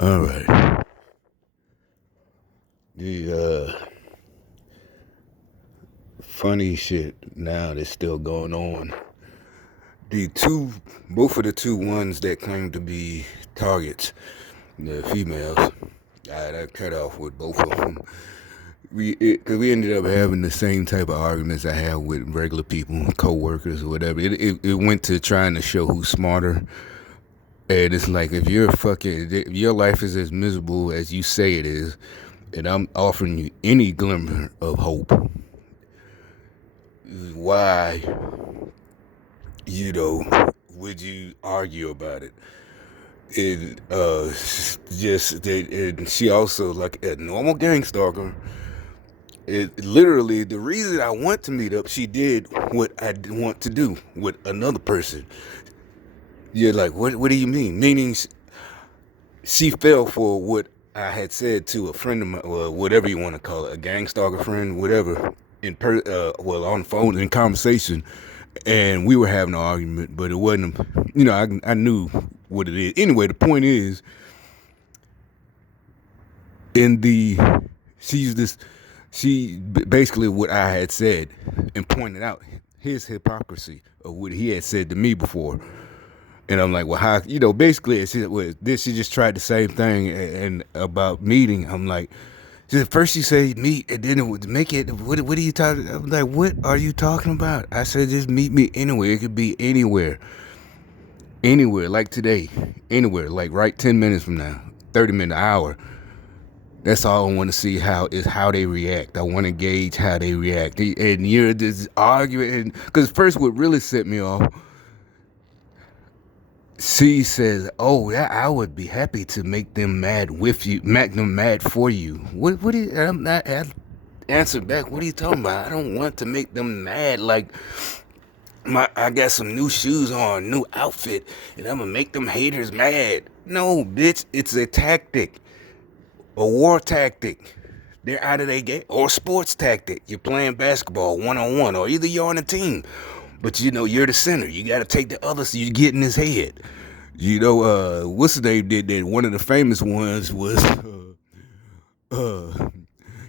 All right. The funny shit now that's still going on. Both of the two ones that claim to be targets, the females, I cut off with both of them. Cause we ended up having the same type of arguments I have with regular people, co-workers or whatever. It went to trying to show who's smarter. And it's like, if your life is as miserable as you say it is, and I'm offering you any glimmer of hope, why, would you argue about it? And and she also, like a normal gang stalker, it literally, the reason I want to meet up, she did what I want to do with another person. You're like, what do you mean? Meaning she fell for what I had said to a friend of mine, or whatever you want to call it, a gang stalker friend, whatever, on the phone in conversation, and we were having an argument, but it wasn't, I knew what it is. Anyway, the point is, in the, she used this, basically what I had said and pointed out his hypocrisy of what he had said to me before. And I'm like, well, how, basically, she just tried the same thing and about meeting. I'm like, first you say meet, and then it would make it, what are you talking, I'm like, what are you talking about? I said, just meet me anywhere. It could be anywhere, like today, anywhere, like right 10 minutes from now, 30 minutes, an hour. That's all I want to see how they react. I want to gauge how they react. And you're just arguing, because first what really set me off, she says, "Oh, I would be happy to make them mad with you, make them mad for you." What do you? I'm not. I answered back. What are you talking about? I don't want to make them mad. Like I got some new shoes on, new outfit, and I'm gonna make them haters mad. No, bitch, it's a tactic, a war tactic. They're out of their game, or sports tactic. You're playing basketball 1-on-1, or either you're on a team. But you're the center. You got to take the other so you get in his head. What's the name did that? One of the famous ones was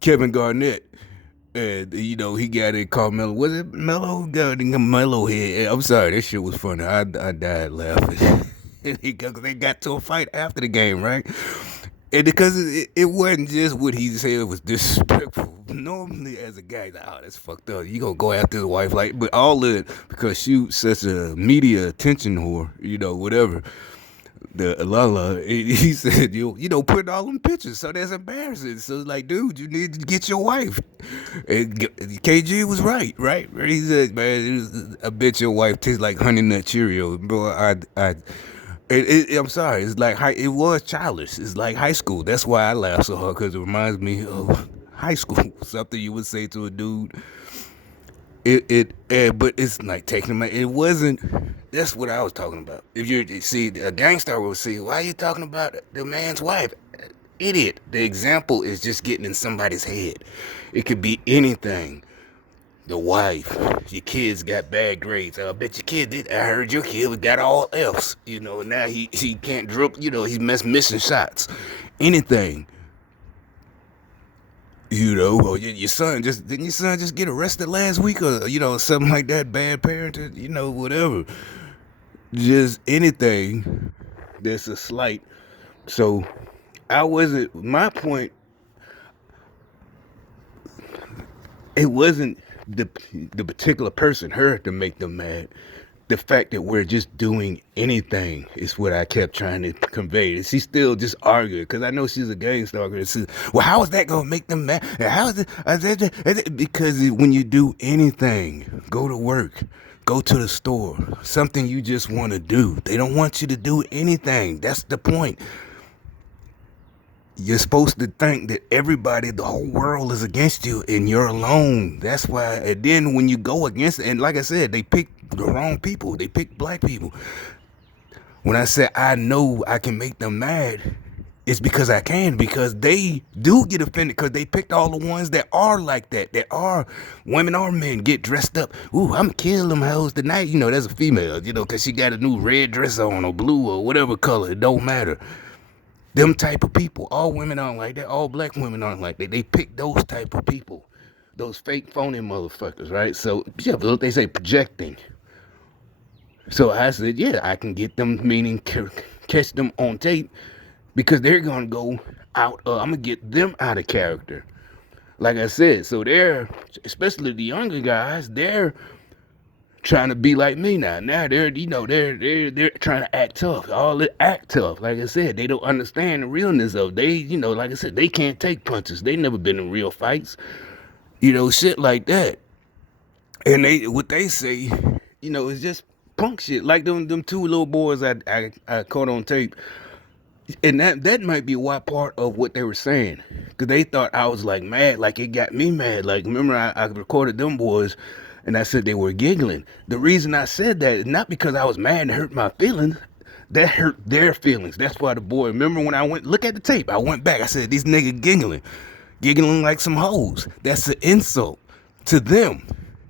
Kevin Garnett. And, he got it called Mellow. Was it Mellow? Got Mellow head. I'm sorry, that shit was funny. I died laughing. They got to a fight after the game, right? And because it wasn't just what he said, it was disrespectful. Normally, as a guy, oh, that's fucked up. You gonna go after his wife, like, but all of it because she's such a media attention whore, whatever. The Lala, he said, put all them pictures, so that's embarrassing. So it's like, dude, you need to get your wife. And KG was right? He said, man, I bet your wife tastes like Honey Nut Cheerios, bro. I'm sorry. It's like it was childish. It's like high school. That's why I laugh so hard, because it reminds me of high school. Something you would say to a dude. But it's like taking him. It wasn't. That's what I was talking about. If you see a gangster will say, "Why are you talking about the man's wife?" Idiot. The example is just getting in somebody's head. It could be anything. The wife, your kids got bad grades. I bet your kid did. I heard your kid got all F's. Now he can't dribble. He's missing shots. Anything. Or your son didn't your son just get arrested last week, or something like that, bad parenting, whatever. Just anything that's a slight. So my point, it wasn't the particular person, her, to make them mad. The fact that we're just doing anything is what I kept trying to convey. And she still just arguing, because I know she's a gang stalker. And she's, well, how is that going to make them mad? How is it? Because when you do anything, go to work, go to the store, something you just want to do. They don't want you to do anything. That's the point. You're supposed to think that everybody, the whole world is against you and you're alone. That's why. And then when you go against it, and like I said, they pick the wrong people. They pick black people. When I say I know I can make them mad, it's because I can, because they do get offended, because they picked all the ones that are like that. That are women or men get dressed up. Ooh, I'm gonna kill them hoes tonight. That's a female, because she got a new red dress on or blue or whatever color. It don't matter. Them type of people. All women aren't like that. All black women aren't like that. They pick those type of people. Those fake phony motherfuckers, right? So, yeah, but they say projecting. So I said, yeah, I can get them, meaning catch them on tape because they're going to go out. I'm going to get them out of character. Like I said, so they're, especially the younger guys, they're trying to be like me now. Now they're trying to act tough. All the act tough. Like I said, they don't understand the realness of they, like I said, they can't take punches. They never been in real fights. Shit like that. And what they say, is just punk shit. Like them two little boys I caught on tape. And that might be why part of what they were saying. Because they thought I was like mad, like it got me mad. Like, remember I recorded them boys and I said they were giggling. The reason I said that is not because I was mad and hurt my feelings. That hurt their feelings. That's why the boy, remember when I went, look at the tape, I went back, I said, these niggas giggling like some hoes. That's an insult to them.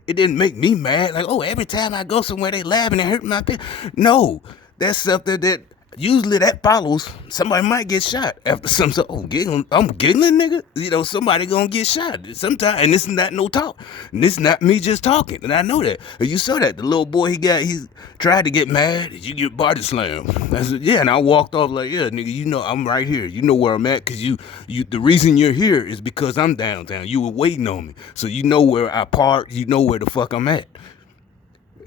It didn't make me mad. Like, oh, every time I go somewhere, they laughing and hurt my feelings. No, that's something that usually that follows. Somebody might get shot after some. Oh, giggling, I'm giggling, nigga. Somebody gonna get shot sometime. And this is not no talk. And this is not me just talking. And I know that. And you saw that the little boy he tried to get mad. Did you get body slammed? I said, yeah. And I walked off like, yeah, nigga. I'm right here. You know where I'm at, cause you. The reason you're here is because I'm downtown. You were waiting on me, so you know where I parked. You know where the fuck I'm at.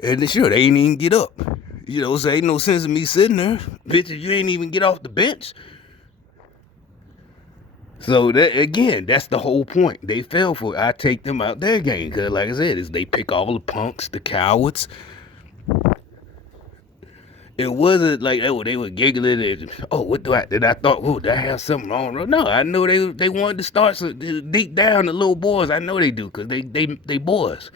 And sure, they ain't even get up. So ain't no sense of me sitting there. Bitch, you ain't even get off the bench. So that again, that's the whole point. They fell for it. I take them out their game. Cause like I said, is they pick all the punks, the cowards. It wasn't like, oh, they were giggling and, oh, what do I thought, oh, did I have something wrong? No, I know they wanted to start deep down, the little boys. I know they do, cause they boys.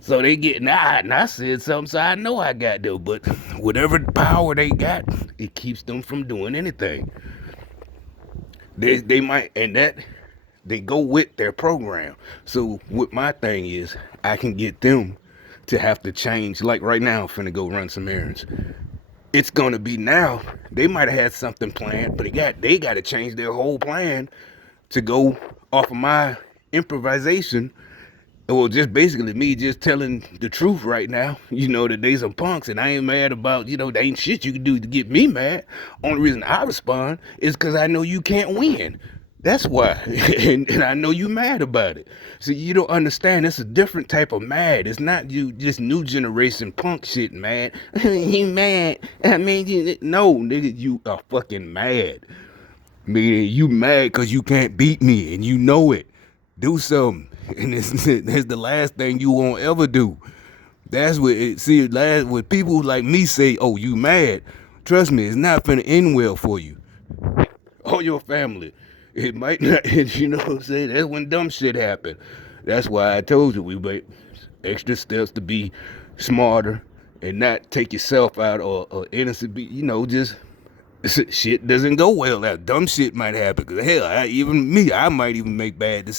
So they get, and I said something, so I know I got them. But whatever power they got, it keeps them from doing anything. They might, and that, they go with their program. So what my thing is, I can get them to have to change. Like right now, I'm finna go run some errands. It's gonna be now, they might have had something planned, but they got to change their whole plan to go off of my improvisation. Well, just basically me just telling the truth right now. That they some punks, and I ain't mad about, there ain't shit you can do to get me mad. Only reason I respond is because I know you can't win. That's why. and I know you mad about it. So you don't understand. It's a different type of mad. It's not you just new generation punk shit mad. He mad. I mean, no, nigga, you are fucking mad. Meaning you mad because you can't beat me, and you know it. Do something. And that's the last thing you won't ever do. That's what it, see, when people like me say, oh, you mad, trust me, it's not finna end well for you. Or your family. It might not, what I'm saying? That's when dumb shit happen. That's why I told you we make extra steps to be smarter and not take yourself out or innocent, just shit doesn't go well. That dumb shit might happen. Cause hell, I might even make bad.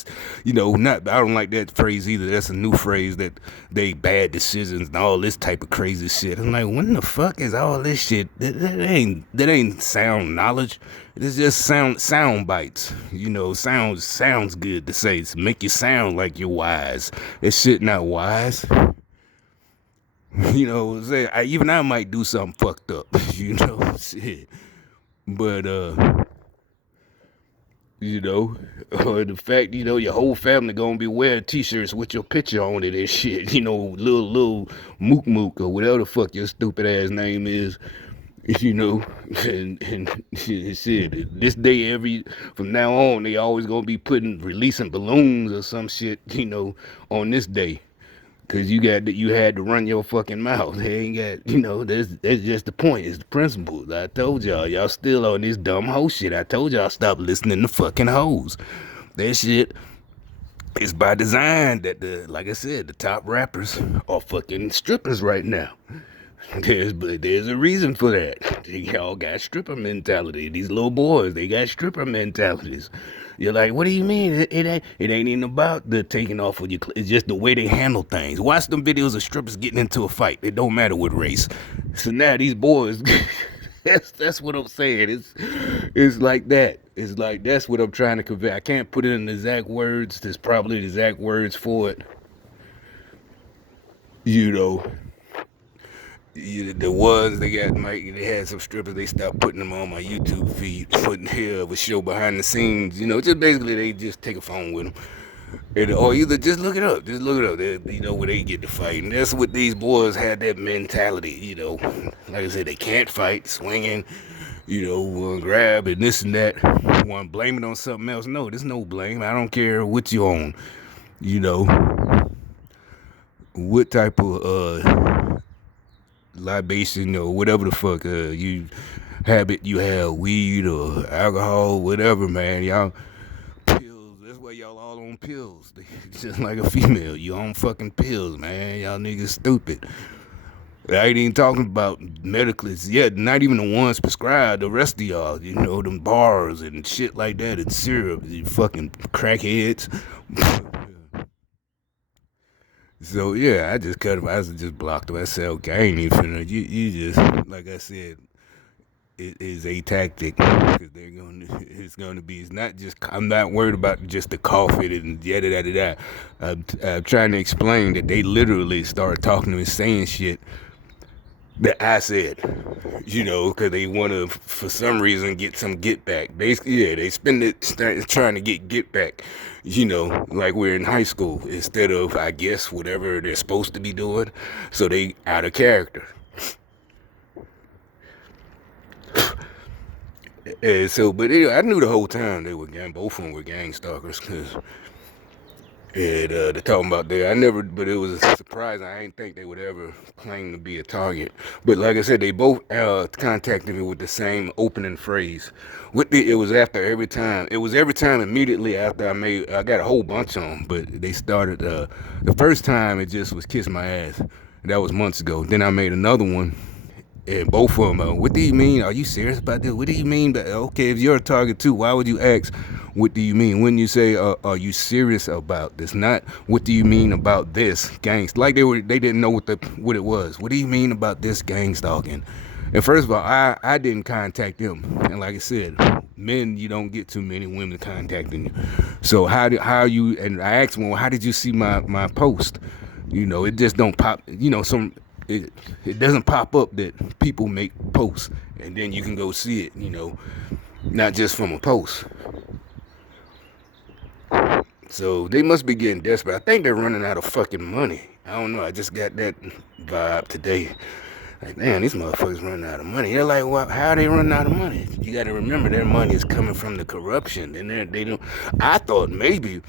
Not. I don't like that phrase either. That's a new phrase that they bad decisions and all this type of crazy shit. I'm like, when the fuck is all this shit? That ain't sound knowledge. It's just sound bites. Sounds good to say. To make you sound like you're wise. This shit not wise. Say even I might do something fucked up. Shit. But the fact, your whole family gonna be wearing t-shirts with your picture on it and shit, little mook or whatever the fuck your stupid ass name is, and shit, this day from now on, they always gonna be releasing balloons or some shit, on this day. Cause you had to run your fucking mouth. They ain't got, that's just the point. It's the principles. I told y'all still on this dumb hoe shit. I told y'all stop listening to fucking hoes. That shit is by design that like I said, the top rappers are fucking strippers right now. There's a reason for that. Y'all got stripper mentality. These little boys, they got stripper mentalities. You're like, what do you mean? It ain't even about the taking off of your clothes. It's just the way they handle things. Watch them videos of strippers getting into a fight. It don't matter what race. So now these boys, That's what I'm saying. It's like that. It's like that's what I'm trying to convey. I can't put it in exact words. There's probably the exact words for it. You know, the ones they got, Mike, they had some strippers. They stopped putting them on my YouTube feed. Putting here of a show behind the scenes. Just basically they just take a phone with them. Or either just look it up. Just look it up. Where they get to fight. And that's what these boys had, that mentality. Like I said, they can't fight, swinging, grab and this and that. Want to blame it on something else. No, there's no blame. I don't care what you own. You know, what type of libation or whatever the fuck you habit you have, weed or alcohol, whatever, man. Y'all pills. That's why y'all all on pills. Just like a female, you on fucking pills, man. Y'all niggas stupid. I ain't even talking about medically yet. Not even the ones prescribed. The rest of y'all, them bars and shit like that and syrup. You fucking crackheads. So yeah, I just cut him. I just blocked him. I said, okay, I ain't even finna. You just like I said, it is a tactic because it's gonna be. It's not just. I'm not worried about just the cough it and yada yada yada. I'm trying to explain that they literally started talking to me, saying shit that I said, because they want to, for some reason, get some get back. Basically, yeah, they spend it trying to get back, like we're in high school instead of, I guess, whatever they're supposed to be doing. So they out of character. And so, but anyway, I knew the whole time they were both of them were gang stalkers, because they're talking about that. I never, but it was surprising. I didn't think they would ever claim to be a target. But like I said, they both contacted me with the same opening phrase. It was after every time. It was every time immediately after I got a whole bunch of them. But they started, the first time it just was kiss my ass. That was months ago. Then I made another one. And both of them, what do you mean? Are you serious about this? What do you mean? Okay, if you're a target too, why would you ask, what do you mean? When you say, are you serious about this? Not, what do you mean about this gang? Like they didn't know what it was. What do you mean about this gang stalking? And first of all, I didn't contact them. And like I said, men, you don't get too many women contacting you. So how you, and I asked them, well, how did you see my post? It just don't pop, it doesn't pop up that people make posts and then you can go see it, not just from a post. So they must be getting desperate. I think they're running out of fucking money. I don't know. I just got that vibe today. Like, damn, these motherfuckers running out of money. They're like, well, how are they running out of money? You got to remember their money is coming from the corruption. And they don't. I thought maybe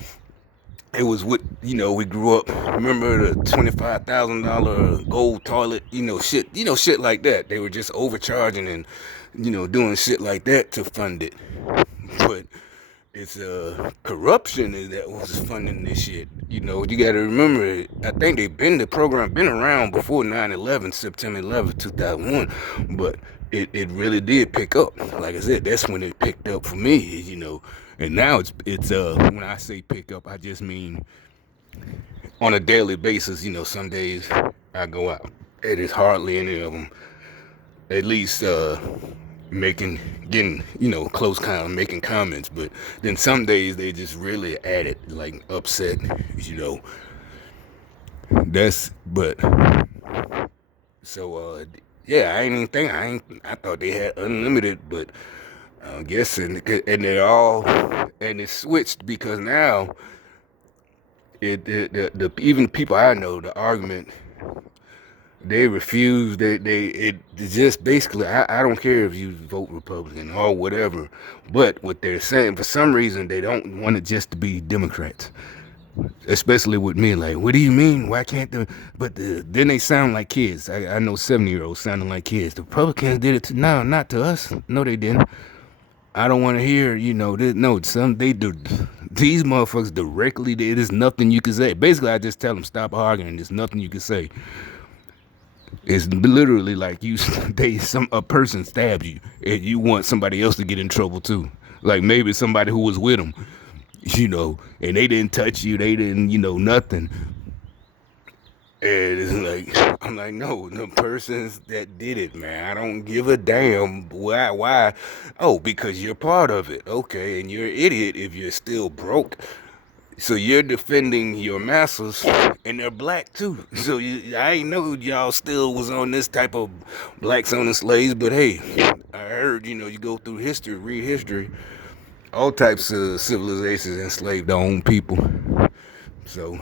it was what, we grew up. Remember the $25,000 gold toilet, shit like that. They were just overcharging and, doing shit like that to fund it. But it's corruption is that was funding this shit. You got to remember, I think the program been around before 9/11, September 11th, 2001, but it really did pick up. Like I said, that's when it picked up for me, and now it's when I say pick up, I just mean on a daily basis. Some days I go out, and it's hardly any of them, at least getting close making comments. But then some days they just really at it, like upset, that's but so yeah, I ain't even think I thought they had unlimited, but I guess and they're all, and it switched because now the even people I know, the argument, they refuse. It just basically, I don't care if you vote Republican or whatever, but what they're saying, for some reason, they don't want it just to be Democrats, especially with me. Like, what do you mean? Why can't the? But then they sound like kids. I know 70-year-olds sounding like kids. The Republicans did it to, no, not to us. No, they didn't. I don't want to hear, no, they do. These motherfuckers directly, there's nothing you can say. Basically, I just tell them, stop arguing. There's nothing you can say. It's literally like a person stabs you and you want somebody else to get in trouble too. Like maybe somebody who was with them, and they didn't touch you. They didn't, nothing. And it's like, I'm like, no, the persons that did it, man, I don't give a damn why. Oh, because you're part of it. Okay, and you're an idiot if you're still broke. So you're defending your masters, and they're black too. So I ain't know y'all still was on this type of blacks owning slaves, but hey, I heard, you go through history, read history, all types of civilizations enslaved their own people. So,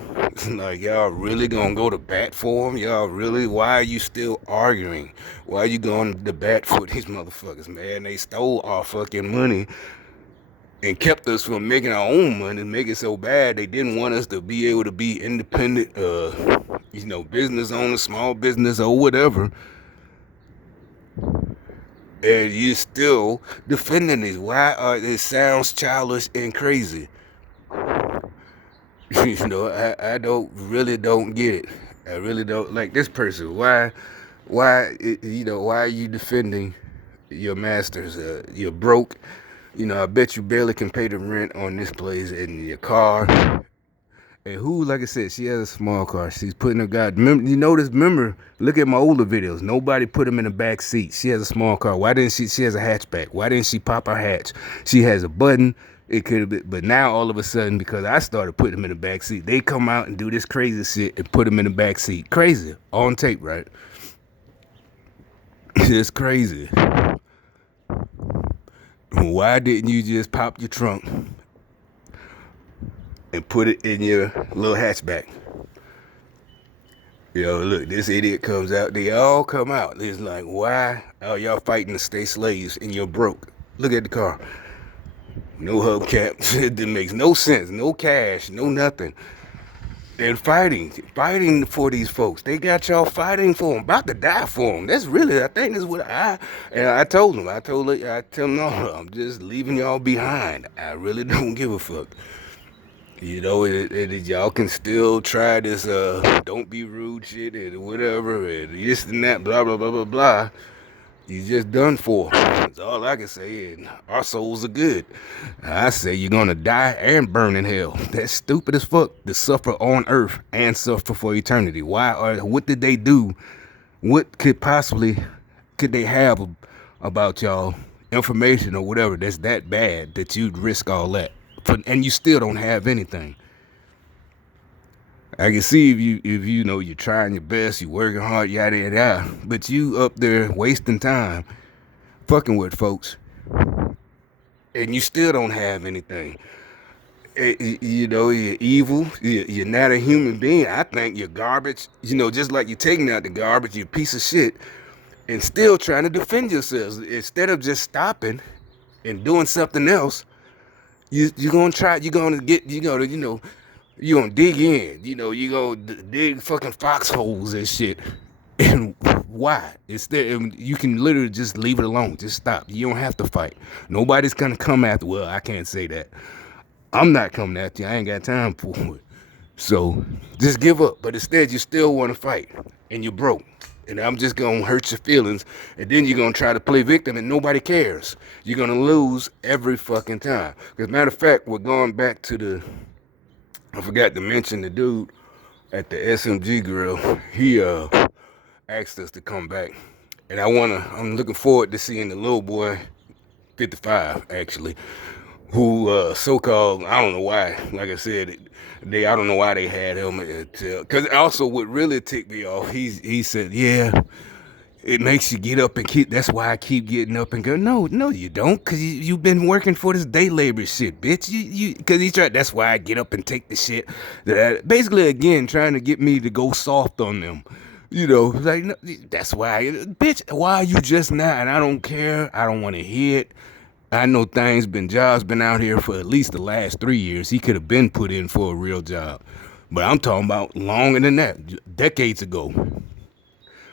like, y'all really gonna go to bat for them? Y'all really? Why are you still arguing? Why are you going to bat for these motherfuckers, man? They stole our fucking money and kept us from making our own money and make it so bad they didn't want us to be able to be independent, business owners, small business or whatever. And you still defending these. Why are it sounds childish and crazy? I don't get it. I really don't like this person. Why are you defending your masters? You're broke. I bet you barely can pay the rent on this place and your car. And who, like I said, she has a small car. She's putting her God. Remember, look at my older videos. Nobody put them in the back seat. She has a small car. Why didn't she has a hatchback. Why didn't she pop her hatch? She has a button. It could have been, but now all of a sudden, because I started putting them in the back seat, they come out and do this crazy shit and put them in the back seat. Crazy. On tape, right? It's crazy. Why didn't you just pop your trunk and put it in your little hatchback? Look, this idiot comes out. They all come out. It's like, why are y'all fighting to stay slaves and you're broke? Look at the car. No hubcap. It makes no sense. No cash. No nothing. And fighting for these folks. They got y'all fighting for them, about to die for them. That's really, I think that's what I told them. I tell them, no, I'm just leaving y'all behind. I really don't give a fuck. Y'all can still try this, don't be rude shit and whatever, and this and that, blah, blah, blah, blah, blah. You just done for. That's all I can say, and our souls are good. I say you're gonna die and burn in hell. That's stupid as fuck to suffer on earth and suffer for eternity. What did they do? What could they have about y'all information or whatever that's that bad that you'd risk all that? And you still don't have anything. I can see if you're trying your best, you're working hard, yada yada yada, but you up there wasting time, fucking with folks, and you still don't have anything. You're evil. You're not a human being. I think you're garbage. Just like you're taking out the garbage, you're a piece of shit, and still trying to defend yourselves instead of just stopping and doing something else. You're gonna try. You're gonna get. You're gonna dig in. You gonna dig fucking foxholes and shit. And why? You can literally just leave it alone. Just stop. You don't have to fight. Nobody's gonna come after. Well, I can't say that. I'm not coming after you. I ain't got time for it. So just give up. But instead, you still want to fight, and you're broke. And I'm just gonna hurt your feelings, and then you're gonna try to play victim, and nobody cares. You're gonna lose every fucking time. As a matter of fact, we're going back to I forgot to mention the dude at the SMG grill. He asked us to come back, and I'm looking forward to seeing the little boy, 55 actually, who so-called, I don't know why, like I said, I don't know why they had him, because also what really ticked me off, he said, yeah, it makes you get up and that's why I keep getting up and go, no, you don't, because you've been working for this day labor shit, bitch, because that's why I get up and take the shit, basically, again, trying to get me to go soft on them. Like, no, that's why, bitch, why are you just not? And I don't care. I don't want to hear it. I know jobs been out here for at least the last 3 years. He could have been put in for a real job. But I'm talking about longer than that, decades ago.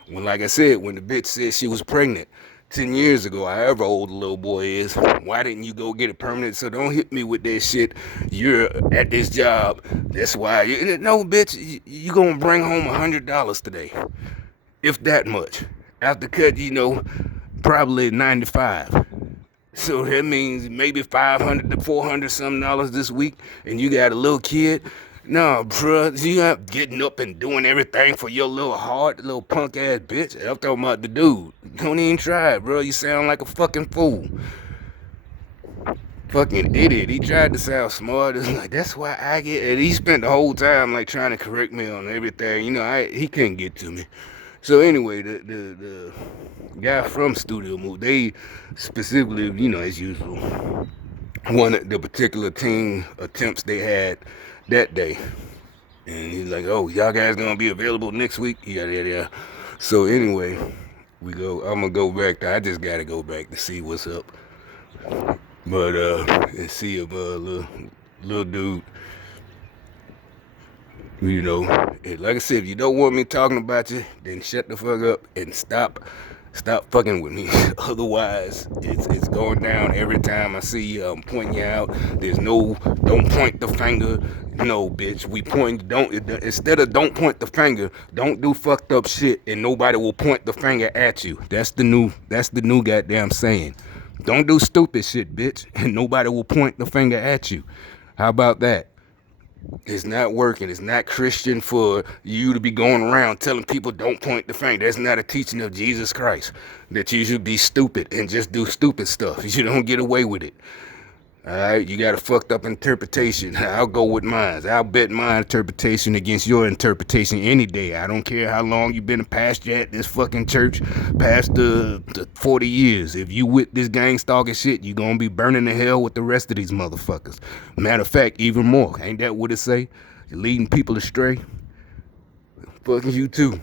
When, like I said, when the bitch said she was pregnant 10 years ago, however old the little boy is, why didn't you go get it permanent? So don't hit me with that shit. You're at this job. That's why. No, bitch, you going to bring home $100 today. If that much. After cut, probably 95. So that means maybe $500 to $400 something this week, and you got a little kid. Nah, bruh, you not getting up and doing everything for your little hard, little punk ass bitch. I'm talking about the dude. Don't even try it, bro. You sound like a fucking fool. Fucking idiot. He tried to sound smart. It's like, that's why I get it. He spent the whole time like trying to correct me on everything. You know, he couldn't get to me. So anyway, the guy from Studio Move, they specifically, you know, as usual, one of the particular team attempts they had that day. And he's like, "Oh, y'all guys gonna be available next week?" Yeah, yeah, yeah. So anyway, I'm gonna go back. I just gotta go back to see what's up. But and see if little dude, you know, like I said, if you don't want me talking about you, then shut the fuck up and stop fucking with me. Otherwise, it's going down every time I see you. I'm pointing you out. There's no, don't point the finger. No, bitch, we point. Don't instead of don't point the finger. Don't do fucked up shit, and nobody will point the finger at you. That's the new. That's the new goddamn saying. Don't do stupid shit, bitch, and nobody will point the finger at you. How about that? It's not working. It's not Christian for you to be going around telling people don't point the finger. That's not a teaching of Jesus Christ. That you should be stupid and just do stupid stuff. You don't get away with it. All right, you got a fucked up interpretation. I'll go with mine. I'll bet my interpretation against your interpretation any day. I don't care how long you've been a pastor at this fucking church, past the 40 years. If you with this gang stalking shit, you gonna be burning the hell with the rest of these motherfuckers. Matter of fact, even more. Ain't that what it say? You're leading people astray. Fucking you too.